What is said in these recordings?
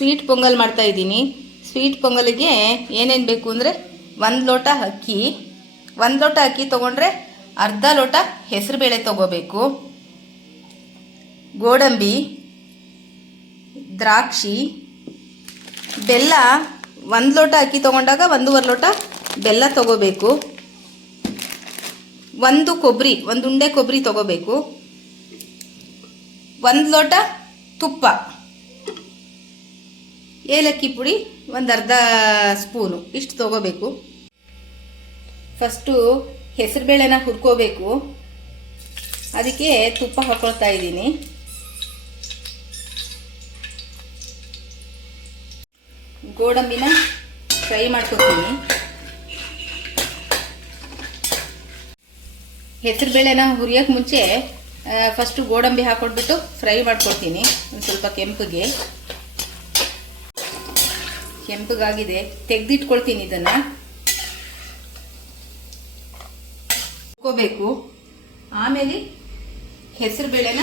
Sweet pongal ಮಾಡ್ತಾ ಇದ್ದೀನಿ. Sweet ಪೊಂಗಲಿಗೆ ಏನೇನು ಬೇಕು ಅಂದರೆ 1 ಲೋಟ ಅಕ್ಕಿ, 1 ಲೋಟ ಅಕ್ಕಿ ತೊಗೊಂಡ್ರೆ ಅರ್ಧ ಲೋಟ ಹೆಸರುಬೇಳೆ ತೊಗೋಬೇಕು. ಗೋಡಂಬಿ, ದ್ರಾಕ್ಷಿ, ಬೆಲ್ಲ. 1 ಲೋಟ ಅಕ್ಕಿ ತೊಗೊಂಡಾಗ 1.5 ಲೋಟ ಬೆಲ್ಲ ತೊಗೋಬೇಕು. 1 ಕೊಬ್ಬರಿ, 1 ಉಂಡೆ ಕೊಬ್ಬರಿ ತೊಗೋಬೇಕು. 1 ಲೋಟ ತುಪ್ಪ, ಏಲಕ್ಕಿ ಪುಡಿ 1/2 ಸ್ಪೂನು, ಇಷ್ಟು ತೊಗೋಬೇಕು. ಫಸ್ಟು ಹೆಸರುಬೇಳೆನ ಹುರ್ಕೋಬೇಕು. ಅದಕ್ಕೆ ತುಪ್ಪ ಹಾಕ್ಕೊಳ್ತಾ ಇದ್ದೀನಿ. ಗೋಡಂಬಿನ ಫ್ರೈ ಮಾಡ್ಕೊತೀನಿ. ಹೆಸರುಬೇಳೆನ ಹುರಿಯೋಕ್ಕೆ ಮುಂಚೆ ಫಸ್ಟು ಗೋಡಂಬಿ ಹಾಕ್ಕೊಟ್ಬಿಟ್ಟು ಫ್ರೈ ಮಾಡ್ಕೊಡ್ತೀನಿ. ಒಂದು ಸ್ವಲ್ಪ ಕೆಂಪಗಾಗಿದೆ, ತೆಗೆದಿಟ್ಕೊಳ್ತೀನಿ. ಇದನ್ನು ಹುರ್ಕೋಬೇಕು. ಆಮೇಲೆ ಹೆಸರುಬೇಳೆನ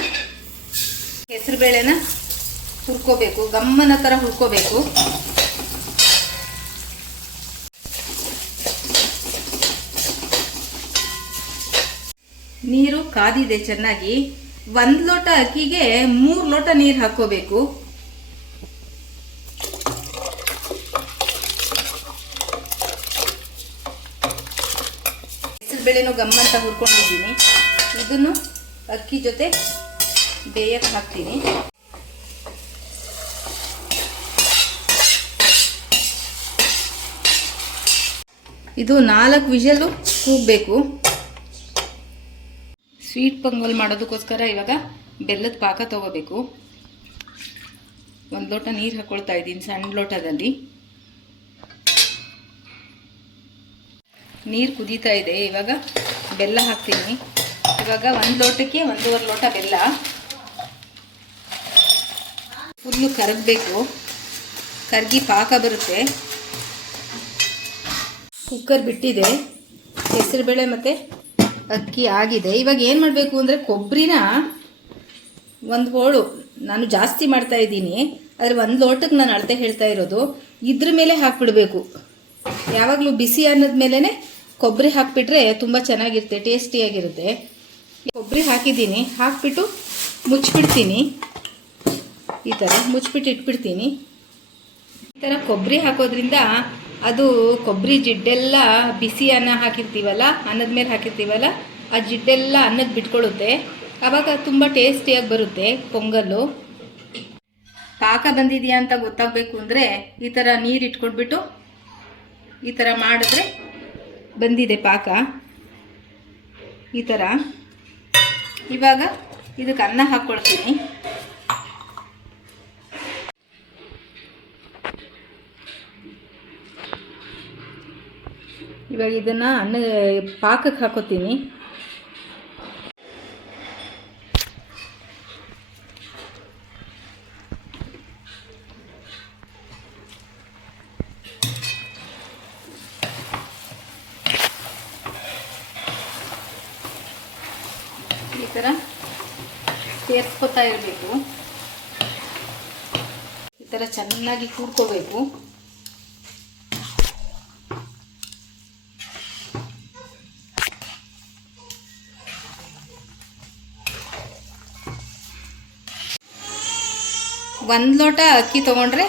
ಹುರ್ಕೋಬೇಕು, ಗಮ್ಮನ ಥರ ಹುರ್ಕೋಬೇಕು. ನೀರು ಕಾದಿದೆ ಚೆನ್ನಾಗಿ. 1 ಲೋಟ ಅಕ್ಕಿಗೆ 3 ಲೋಟ ನೀರು ಹಾಕೋಬೇಕು. ಹೆಸರುಬೇಳೆನೂ ಗಮ್ಮಂತ ಹುರ್ಕೊಂಡಿದ್ದೀನಿ. ಇದನ್ನು ಅಕ್ಕಿ ಜೊತೆ ಬೇಯಕ್ಕೆ ಹಾಕ್ತೀನಿ. ಇದು 4 ವಿಷಲು ಕೂಗಬೇಕು. ಸ್ವೀಟ್ ಪೊಂಗಲ್ ಮಾಡೋದಕ್ಕೋಸ್ಕರ ಇವಾಗ ಬೆಲ್ಲದ ಪಾಕ ತಗೋಬೇಕು. 1 ಲೋಟ ನೀರು ಹಾಕ್ಕೊಳ್ತಾ ಇದ್ದೀನಿ ಸಣ್ಣ ಲೋಟದಲ್ಲಿ. ನೀರು ಕುದೀತಾ ಇದೆ. ಇವಾಗ ಬೆಲ್ಲ ಹಾಕ್ತೀನಿ. ಇವಾಗ 1 ಲೋಟಕ್ಕೆ 1.5 ಲೋಟ ಬೆಲ್ಲ. ಫುಲ್ಲು ಕರಗಬೇಕು, ಕರಗಿ ಪಾಕ ಬರುತ್ತೆ. ಕುಕ್ಕರ್ ಬಿಟ್ಟಿದೆ. ಹೆಸರುಬೇಳೆ ಮತ್ತು ಅಕ್ಕಿ ಆಗಿದೆ. ಇವಾಗ ಏನು ಮಾಡಬೇಕು ಅಂದರೆ ಕೊಬ್ಬರಿನ 1 ಹೋಳು, ನಾನು ಜಾಸ್ತಿ ಮಾಡ್ತಾ ಇದ್ದೀನಿ, ಆದರೆ 1 ಲೋಟಕ್ಕೆ ನಾನು ಅಳತೆ ಹೇಳ್ತಾ ಇರೋದು. ಇದ್ರ ಮೇಲೆ ಹಾಕ್ಬಿಡ್ಬೇಕು. ಯಾವಾಗಲೂ ಬಿಸಿ ಅನ್ನದ ಮೇಲೇ ಕೊಬ್ಬರಿ ಹಾಕಿಬಿಟ್ರೆ ತುಂಬ ಚೆನ್ನಾಗಿರುತ್ತೆ, ಟೇಸ್ಟಿಯಾಗಿರುತ್ತೆ. ಕೊಬ್ಬರಿ ಹಾಕಿದ್ದೀನಿ. ಹಾಕಿಬಿಟ್ಟು ಮುಚ್ಚಿಬಿಡ್ತೀನಿ. ಈ ಥರ ಮುಚ್ಚಿಬಿಟ್ಟು ಇಟ್ಬಿಡ್ತೀನಿ. ಈ ಥರ ಕೊಬ್ಬರಿ ಹಾಕೋದ್ರಿಂದ ಅದು ಕೊಬ್ಬರಿ ಜಿಡ್ಡೆಲ್ಲ ಬಿಸಿ ಅನ್ನ ಹಾಕಿರ್ತೀವಲ್ಲ, ಅನ್ನದ ಮೇಲೆ ಹಾಕಿರ್ತೀವಲ್ಲ, ಆ ಜಿಡ್ಡೆಲ್ಲ ಅನ್ನಕ್ಕೆ ಬಿಟ್ಕೊಳ್ಳುತ್ತೆ. ಆವಾಗ ತುಂಬ ಟೇಸ್ಟಿಯಾಗಿ ಬರುತ್ತೆ ಪೊಂಗಲ್ಲು. ಪಾಕ ಬಂದಿದೆಯಾ ಅಂತ ಗೊತ್ತಾಗಬೇಕು ಅಂದರೆ ಈ ಥರ ನೀರು ಇಟ್ಕೊಟ್ಬಿಟ್ಟು ಈ ಥರ ಮಾಡಿದ್ರೆ ಬಂದಿದೆ ಪಾಕ. ಈ ಥರ ಇವಾಗ ಇದಕ್ಕೆ ಅನ್ನ ಹಾಕ್ಕೊಳ್ತೀನಿ. ಇವಾಗ ಇದನ್ನು ಪಾಕಕ್ಕೆ ಹಾಕೋತೀನಿ. ಈ ಥರ ಸೇರಿಸ್ಕೊತಾ ಇರಬೇಕು. ಈ ಥರ ಚೆನ್ನಾಗಿ ಕೂಡ್ಕೋಬೇಕು. ಒಂದು ಲೋಟ ಅಕ್ಕಿ ತೊಗೊಂಡ್ರೆ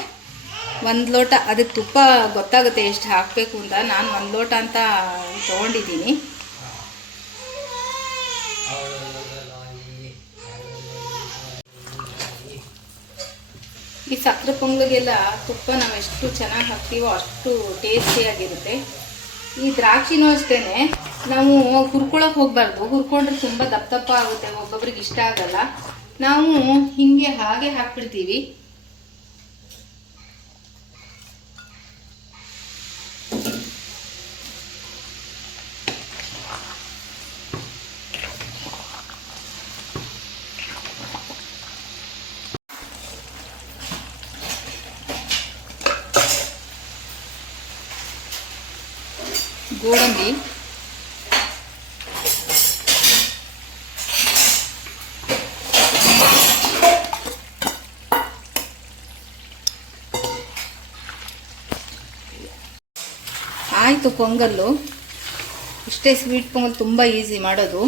1 ಲೋಟ, ಅದಕ್ಕೆ ತುಪ್ಪ ಗೊತ್ತಾಗುತ್ತೆ ಎಷ್ಟು ಹಾಕಬೇಕು ಅಂತ. ನಾನು 1 ಲೋಟ ಅಂತ ತೊಗೊಂಡಿದ್ದೀನಿ. ಈ ಸಕ್ಕರೆ ಪೊಂಗಲಿಗೆಲ್ಲ ತುಪ್ಪ ನಾವು ಎಷ್ಟು ಚೆನ್ನಾಗಿ ಹಾಕ್ತೀವೋ ಅಷ್ಟು ಟೇಸ್ಟಿಯಾಗಿರುತ್ತೆ. ಈ ದ್ರಾಕ್ಷಿನೂ ಅಷ್ಟೇ, ನಾವು ಹುರ್ಕೊಳಕ್ಕೆ ಹೋಗಬಾರ್ದು. ಹುರ್ಕೊಂಡ್ರೆ ತುಂಬ ದಪ್ಪ ದಪ್ಪ ಆಗುತ್ತೆ, ಒಬ್ಬೊಬ್ರಿಗೆ ಇಷ್ಟ ಆಗಲ್ಲ. ನಾವು ಹಿಂಗೆ ಹಾಗೆ ಹಾಕ್ಬಿಡ್ತೀವಿ. ಗೋಡಂಬಿ, ಆಯಿತು ಪೊಂಗಲ್ಲು. ಇಷ್ಟೇ ಸ್ವೀಟ್ ಪೊಂಗಲ್ ತುಂಬ ಈಸಿ ಮಾಡೋದು.